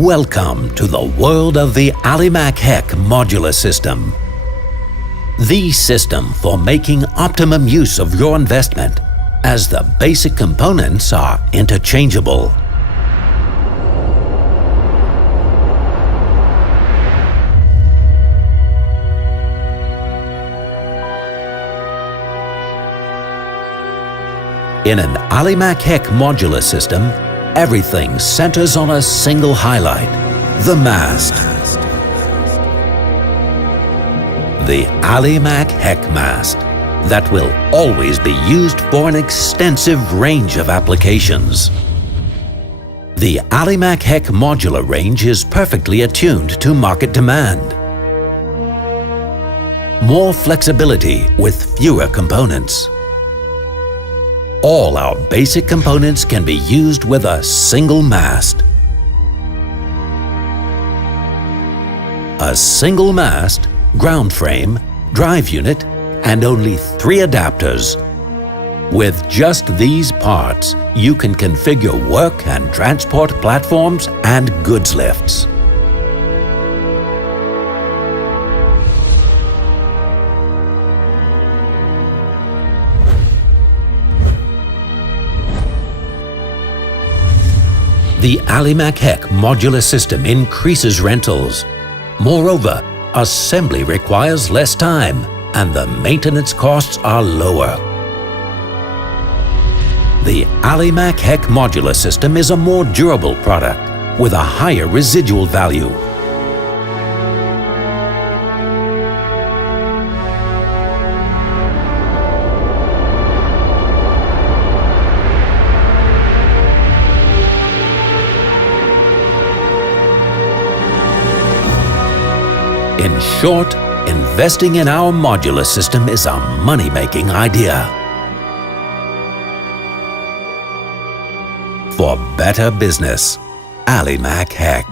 Welcome to the world of the Alimak Hek modular system. The system for making optimum use of your investment, as the basic components are interchangeable. In an Alimak Hek modular system, everything centers on a single highlight: the mast. The Alimak Hek mast that will always be used for an extensive range of applications. The Alimak Hek modular range is perfectly attuned to market demand. More flexibility with fewer components. All our basic components can be used with a single mast. A single mast, ground frame, drive unit, and only 3 adapters. With just these parts, you can configure work and transport platforms and goods lifts. The Alimak Hek modular system increases rentals. Moreover, assembly requires less time and the maintenance costs are lower. The Alimak Hek modular system is a more durable product with a higher residual value. In short, investing in our modular system is a money-making idea. For better business, Alimak Hek.